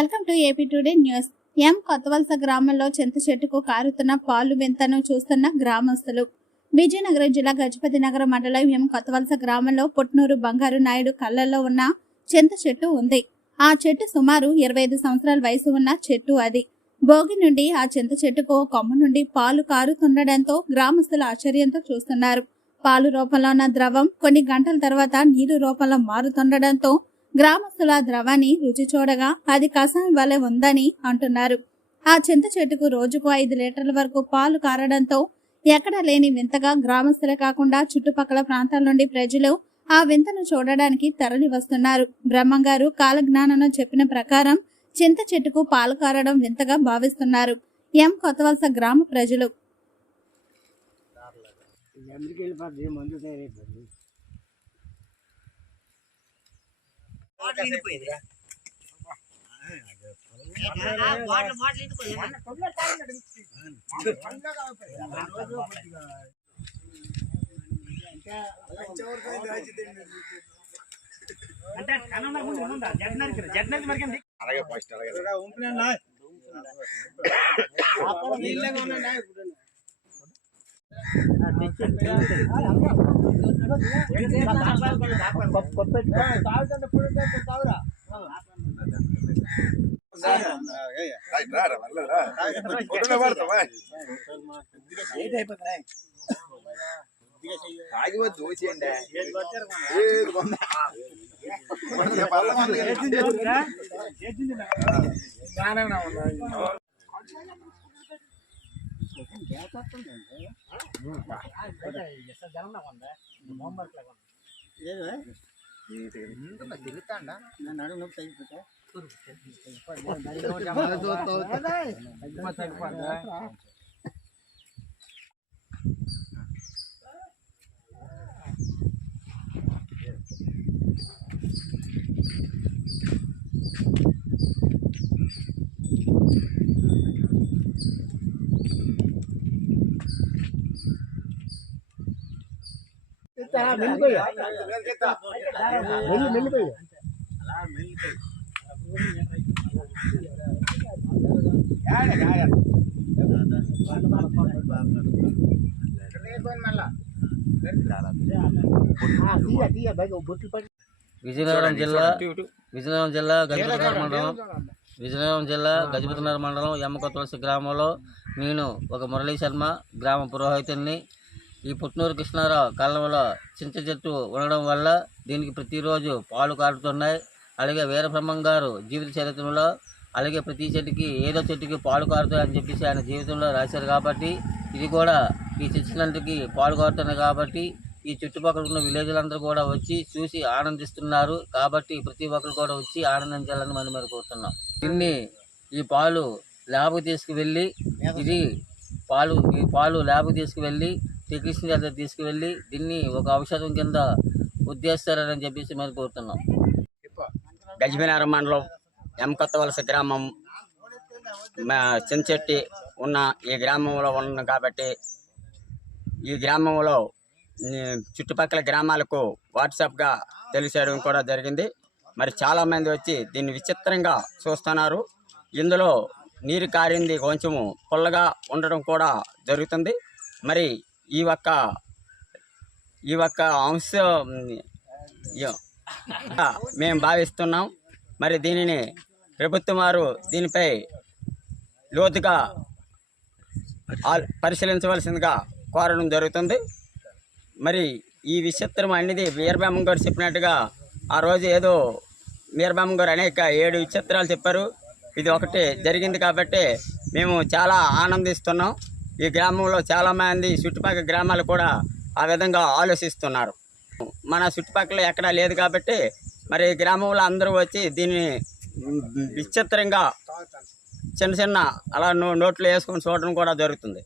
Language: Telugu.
Welcome to AP today news. Kothavalasa గ్రామంలో చింత చెట్టుకు కారుతున్న పాలు వింతను చూస్తున్న గ్రామస్తులు. విజయనగరం జిల్లా గజపతి నగర మండలం కొత్తవలస గ్రామంలో పుట్నూరు బంగారు నాయుడు కళ్ళల్లో ఉన్న చింత చెట్టు ఉంది. ఆ చెట్టు సుమారు 25 సంవత్సరాల వయసు ఉన్న చెట్టు అది. భోగి నుండి ఆ చింత చెట్టుకు కొమ్మ నుండి పాలు కారుతుండడంతో గ్రామస్తులు ఆశ్చర్యంతో చూస్తున్నారు. పాలు రూపంలో ఉన్న ద్రవం కొన్ని గంటల తర్వాత నీరు రూపంలో మారుతుండడంతో గ్రామస్తుల ద్రవాన్ని రుచి చూడగా అది కషాయం వలె ఉందని అంటున్నారు. ఆ చింత చెట్టుకు రోజుకు 5 లీటర్ల వరకు పాలు కారడంతో ఎక్కడా లేని వింతగా గ్రామస్తులే కాకుండా చుట్టుపక్కల ప్రాంతాల నుండి ప్రజలు ఆ వింతను చూడడానికి తరలి వస్తున్నారు. బ్రహ్మంగారు కాలజ్ఞానంలో చెప్పిన ప్రకారం చింత చెట్టుకు పాలు కారడం వింతగా భావిస్తున్నారు కొత్తవలస గ్రామ ప్రజలు. విజయనగరం జిల్లా గజపతి నగర మండలం కొత్తవలస గ్రామంలో నేను ఒక మురళీ శర్మ గ్రామ పురోహితుడిని. ఈ పుట్నూరు కృష్ణారావు కాలంలో చింత చెట్టు ఉండడం వల్ల దీనికి ప్రతిరోజు పాలు కారుతున్నాయి. అలాగే వీరబ్రహ్మం గారు జీవిత చరిత్రలో అలాగే ప్రతి చెట్టుకి ఏదో చెట్టుకి పాలు కారుతాయి అని చెప్పేసి ఆయన జీవితంలో రాశారు. కాబట్టి ఇది కూడా ఈ చెట్లకి పాలు కారుతున్నాయి. కాబట్టి ఈ చుట్టుపక్కల ఉన్న విలేజ్లందరూ కూడా వచ్చి చూసి ఆనందిస్తున్నారు. కాబట్టి ప్రతి ఒక్కరు కూడా వచ్చి ఆనందించాలని మనం మరి కోరుతున్నాం. ఈ పాలు ల్యాబ్కి తీసుకువెళ్ళి ఈ పాలు ల్యాబ్కి తీసుకువెళ్ళి టెక్నీషియన్ దగ్గర తీసుకువెళ్ళి దీన్ని ఒక ఔషధం కింద ఉద్దేశిస్తారని చెప్పేసి మరి కోరుతున్నాం. గజపతినగరం మండలం కొత్తవలస గ్రామం చించెట్టి ఉన్న ఈ గ్రామంలో ఉన్నాం. కాబట్టి ఈ గ్రామంలో చుట్టుపక్కల గ్రామాలకు వాట్సాప్గా తెలిసేయడం కూడా జరిగింది. మరి చాలామంది వచ్చి దీన్ని విచిత్రంగా చూస్తున్నారు. ఇందులో నీరు కారింది కొంచెము పుల్లగా ఉండడం కూడా జరుగుతుంది. మరి ఈ ఒక్క అంశం మేము భావిస్తున్నాం. మరి దీనిని ప్రభుత్వం వారు దీనిపై లోతుగా పరిశీలించవలసిందిగా కోరడం జరుగుతుంది. మరి ఈ విచిత్రం అనేది వీరబ్రహ్మం గారు చెప్పినట్టుగా ఆ రోజు ఏదో వీరబ్రహ్మం గారు అనేక 7 విచిత్రాలు చెప్పారు. ఇది ఒకటి జరిగింది. కాబట్టి మేము చాలా ఆనందిస్తున్నాం. ఈ గ్రామంలో చాలామంది చుట్టుపక్కల గ్రామాలు కూడా ఆ విధంగా ఆలోచిస్తున్నారు. మన చుట్టుపక్కల ఎక్కడా లేదు కాబట్టి మరి గ్రామంలో అందరూ వచ్చి దీన్ని విచిత్రంగా చిన్న అలా నోట్లో వేసుకొని చూడడం కూడా జరుగుతుంది.